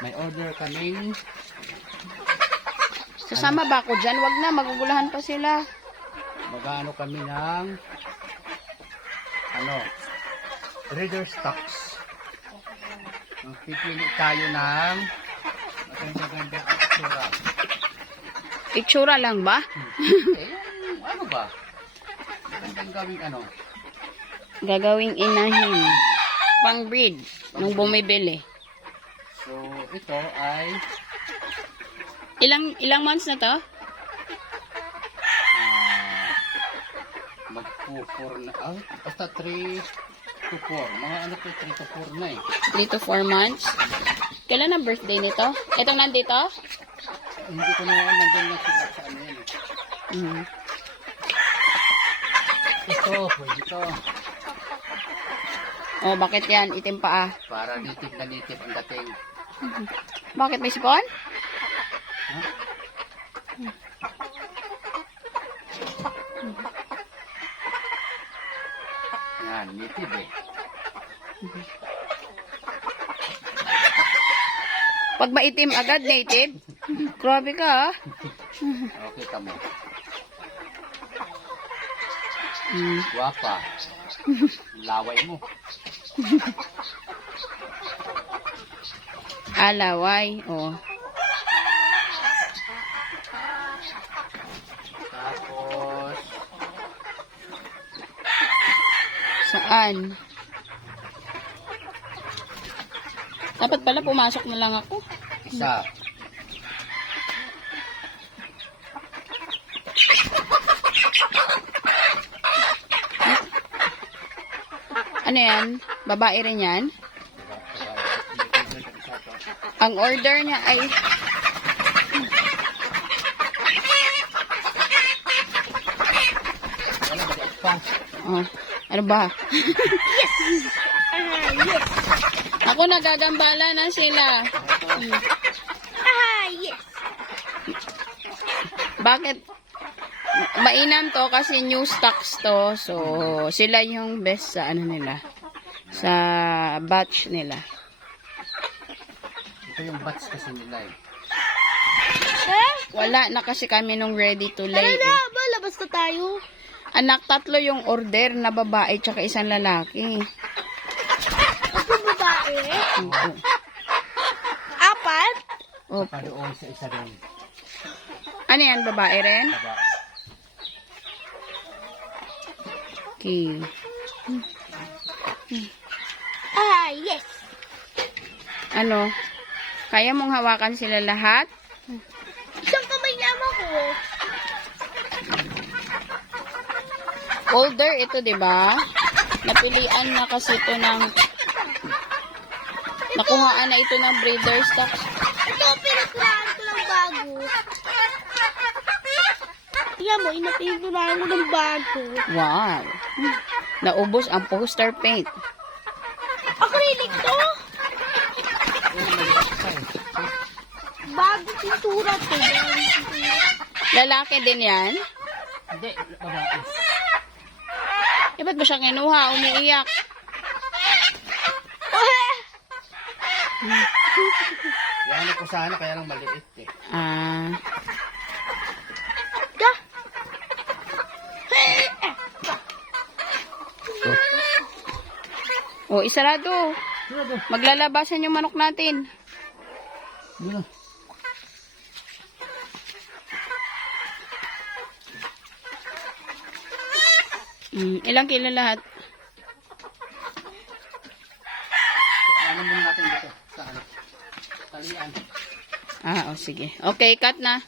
may order kaming Sasama ba ako dyan? Wag na, magugulahan pa sila. magano kami ng breeder stocks. Pipili tayo ng maganda ang itsura. Itsura lang ba? Ano ba? Magandang gawing Gagawing inahin. Pang breed. Nung bumibili. So, ito ay Ilang months na to? magpo-4 na. Basta 3 to 4. Mga 3 to 4 na 3 to 4 months. Kailan ang birthday nito? Itong nandito? Hindi ko naman nandun na sila sa yan. Ito, pwede ito. Oh, bakit yan? Itim pa Para nitip na nitip ang dating. Bakit may sipon? Yan, nitip Pag maitim agad, native. Grabe ka Okay, tamo. Hmm. Guwapa. Laway mo. Alaway. Oh. Tapos, Saan? Dapat pala pumasok na lang ako. isa. Ano yan? Babae rin yan? Ang order niya ay... Oh, ano ba? Yes! Yes! Ako nagagambala na sila. Yes! Bakit? Mainam to kasi new stocks to. So, sila yung best sa nila. Sa batch nila. Ito yung batch kasi nila Wala na kasi kami nung ready to lay. Labas na tayo. Anak, 3 yung order na babae tsaka isang lalaki. Ako babae? Oo. 4? Oh. Doon sa isa rin. Ano yan, babae rin? Babae. Okay. Yes. Ano? Kaya mong hawakan sila lahat? Isang kamay niya ako. Older ito, 'di ba? Napilian na kasi ito ng nakuhaan na ito ng breeder stocks. Ito, pinagkulaan ko ng bago. Tingnan mo, pinagkulaan ko ng bago. Wow. Naubos ang poster paint. Acrylic to? Bago pintura to. Lalaki din yan? Hindi, babae. Eh, ba't ba siya kinuha? Umiiyak. Yan ko sana, kaya lang maliit Ah. Oh, isarado. Maglalabasan yung manok natin. Yun. Ilang kilo lahat? Ano muna natin dito? Sa talian. Ah, oh, sige. Okay, cut na.